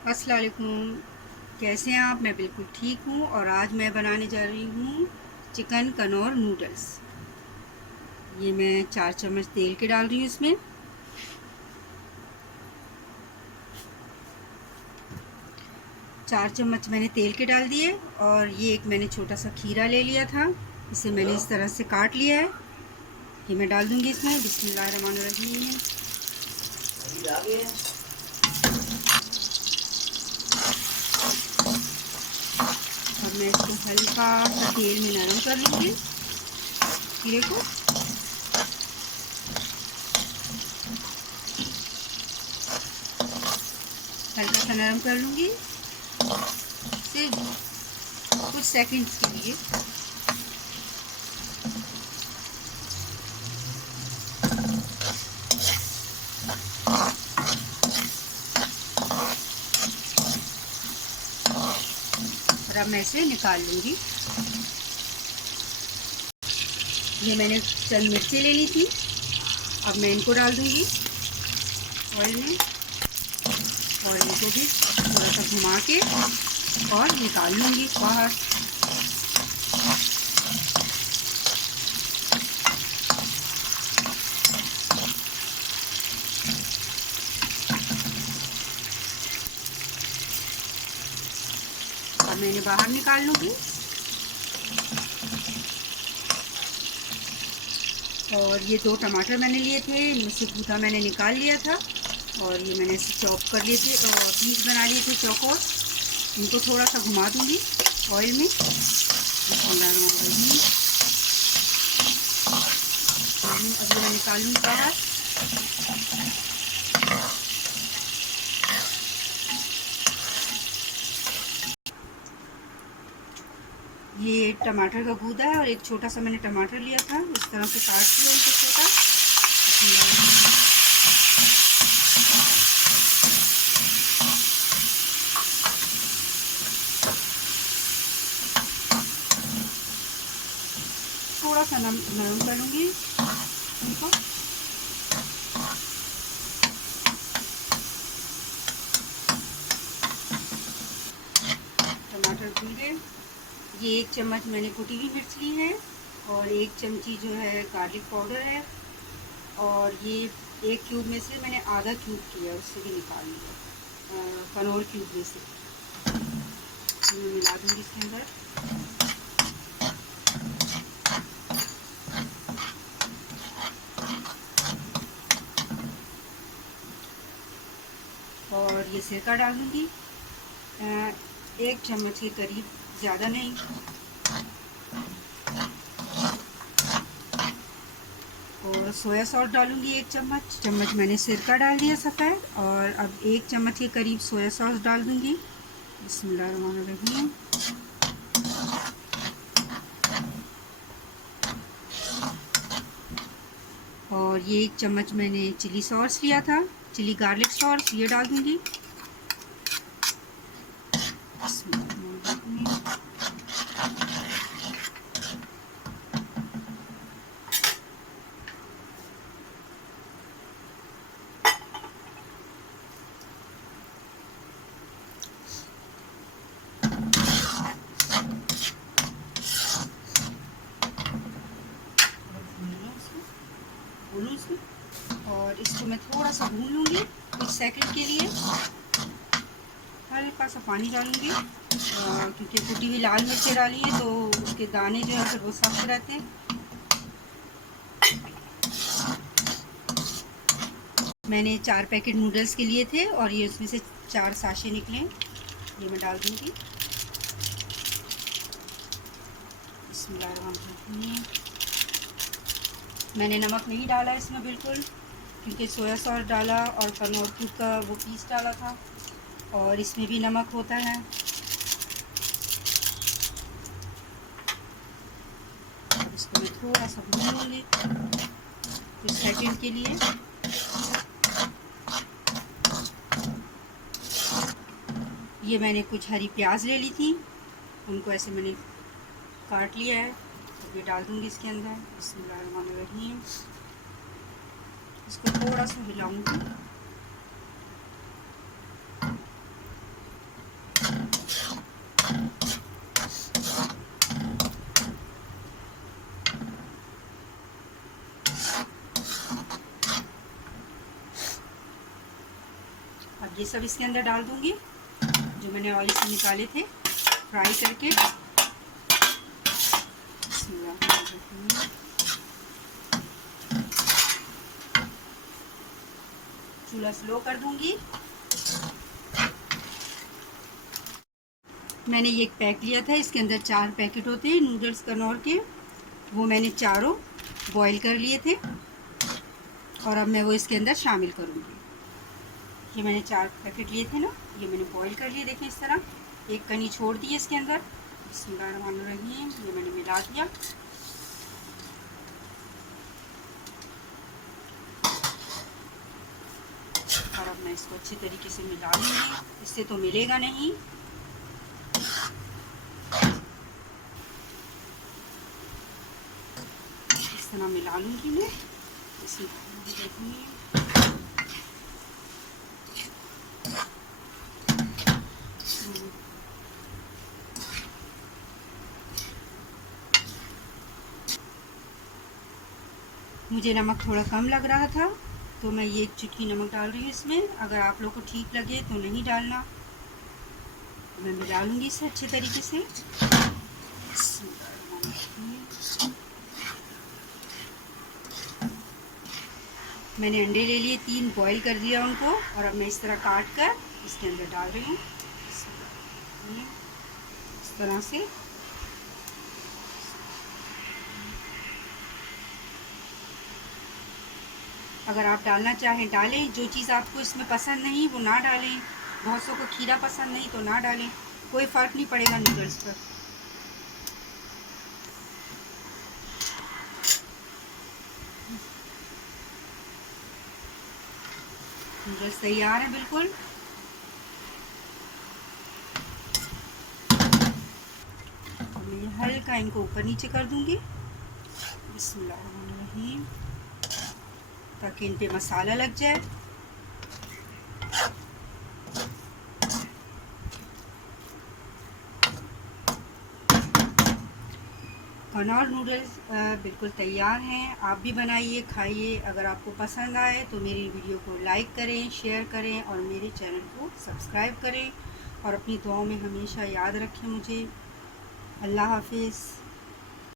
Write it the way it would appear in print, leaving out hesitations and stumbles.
अस्सलाम वालेकुम। कैसे हैं आप? मैं बिल्कुल ठीक हूँ और आज मैं बनाने जा रही हूँ चिकन कनौर नूडल्स। ये मैं 4 चम्मच तेल के डाल रही हूँ इसमें। 4 चम्मच मैंने तेल के डाल दिए और ये एक मैंने छोटा सा खीरा ले लिया था, इसे मैंने इस तरह से काट लिया है। ये मैं डाल दूँगी इसमें। बिस्मिल्लाहिर्रहमानिर्रहीम। अब मैं इसको हल्का सा तेल में नरम कर लूँगी खीरे को। हल्का सा नरम कर लूँगी सिर्फ कुछ सेकंड्स के लिए। और अब मैं इसे निकाल लूँगी। ये मैंने चंद मिर्ची ले ली थी, अब मैं इनको डाल दूँगी ऑयल में और इनको भी थोड़ा सा घुमा के और निकाल लूँगी बाहर। अब मैंने बाहर निकाल लूँगी और ये 2 टमाटर मैंने लिए थे, इनमें से गूदा मैंने निकाल लिया था और ये मैंने इसे चॉप कर लिए थे और पीस बना लिए थे चौकोर। इनको थोड़ा सा घुमा दूँगी ऑयल में। अब ये मैं निकाल लूँगी बाहर। ये टमाटर का गूदा है और एक छोटा सा मैंने टमाटर लिया था, इस तरह से काट लिया उनको छोटा। थोड़ा सा नरम कर लूँगी इनको। टमाटर भून गए। ये 1 चम्मच मैंने कुटी हुई मिर्च ली है और 1 चमची जो है गार्लिक पाउडर है और ये 1 क्यूब में से मैंने आधा क्यूब किया, उससे भी निकाल लिया कनौर क्यूब में से। मैं मिला दूँगी इसके अंदर। और ये सिरका डाल दूँगी 1 चम्मच के करीब, ज़्यादा नहीं। और सोया सॉस डालूँगी 1 चम्मच मैंने सिरका डाल दिया सफ़ेद और अब 1 चम्मच के करीब सोया सॉस डाल दूँगी। बिस्मिल्लाहिर्रहमानिर्रहीम। और ये 1 चम्मच मैंने चिली सॉस लिया था, चिली गार्लिक सॉस, ये डाल दूँगी। और इसको मैं थोड़ा सा भून लूँगी कुछ सेकंड के लिए। हल्का सा पानी डालूँगी क्योंकि कुटी हुई लाल मिर्चें डाली हैं तो उसके दाने जो है फिर वो सख्त रहते हैं। मैंने 4 पैकेट नूडल्स के लिए थे और ये उसमें से 4 साशे निकले। ये मैं डाल दूँगी। बिस्मिल्लाहिर्रहमानिर्रहीम। मैंने नमक नहीं डाला इसमें बिल्कुल, क्योंकि सोया सॉस डाला और कनौर क्यूब का वो पीस डाला था और इसमें भी नमक होता है। इसको मैं थोड़ा सा भून लूँगी कुछ सेकंड के लिए। ये मैंने कुछ हरी प्याज ले ली थी, उनको ऐसे मैंने काट लिया है, ये डाल दूँगी इसके अंदर। बिस्मिल्लाहिर्रहमानिर्रहीम। इसको थोड़ा सा हिलाऊंगी। अब ये सब इसके अंदर डाल दूँगी जो मैंने ऑयल से निकाले थे फ्राई करके। चूल्हा स्लो कर दूँगी। मैंने ये एक पैक लिया था, इसके अंदर 4 पैकेट होते हैं नूडल्स कनौर के, वो मैंने चारों बॉईल कर लिए थे और अब मैं वो इसके अंदर शामिल करूँगी। ये मैंने 4 पैकेट लिए थे ना, ये मैंने बॉईल कर लिए। देखें इस तरह एक कनी छोड़ दी है इसके अंदर। बिस्मिल्लाहिर्रहमानिर्रहीम, ये मैंने मिला दिया। और अब मैं इसको अच्छी तरीके से मिला लूँगी, इससे तो मिलेगा नहीं। इस तरह मिला लूँगी मैं। इसमें देखूँगी मुझे नमक थोड़ा कम लग रहा था तो मैं ये 1 चुटकी नमक डाल रही हूँ इसमें। अगर आप लोग को ठीक लगे तो नहीं डालना। मैं मिला लूँगी इसे अच्छे तरीके से। मैंने अंडे ले लिए, 3 बॉईल कर दिया उनको और अब मैं इस तरह काट कर इसके अंदर डाल रही हूँ इस तरह से। अगर आप डालना चाहें डालें, जो चीज़ आपको इसमें पसंद नहीं वो ना डालें। बहुत सौ को खीरा पसंद नहीं तो ना डालें, कोई फ़र्क नहीं पड़ेगा नूडल्स पर। नूडल्स तैयार है बिल्कुल। मैं हल्का इनको ऊपर नीचे कर दूंगी बिस्मिल्लाहिर्रहमानिर्रहीम, ताकि इन पे मसाला लग जाए। कनौर नूडल्स बिल्कुल तैयार हैं। आप भी बनाइए, खाइए। अगर आपको पसंद आए तो मेरी वीडियो को लाइक करें, शेयर करें और मेरे चैनल को सब्सक्राइब करें और अपनी दुआओं में हमेशा याद रखें मुझे। अल्लाह हाफिज़।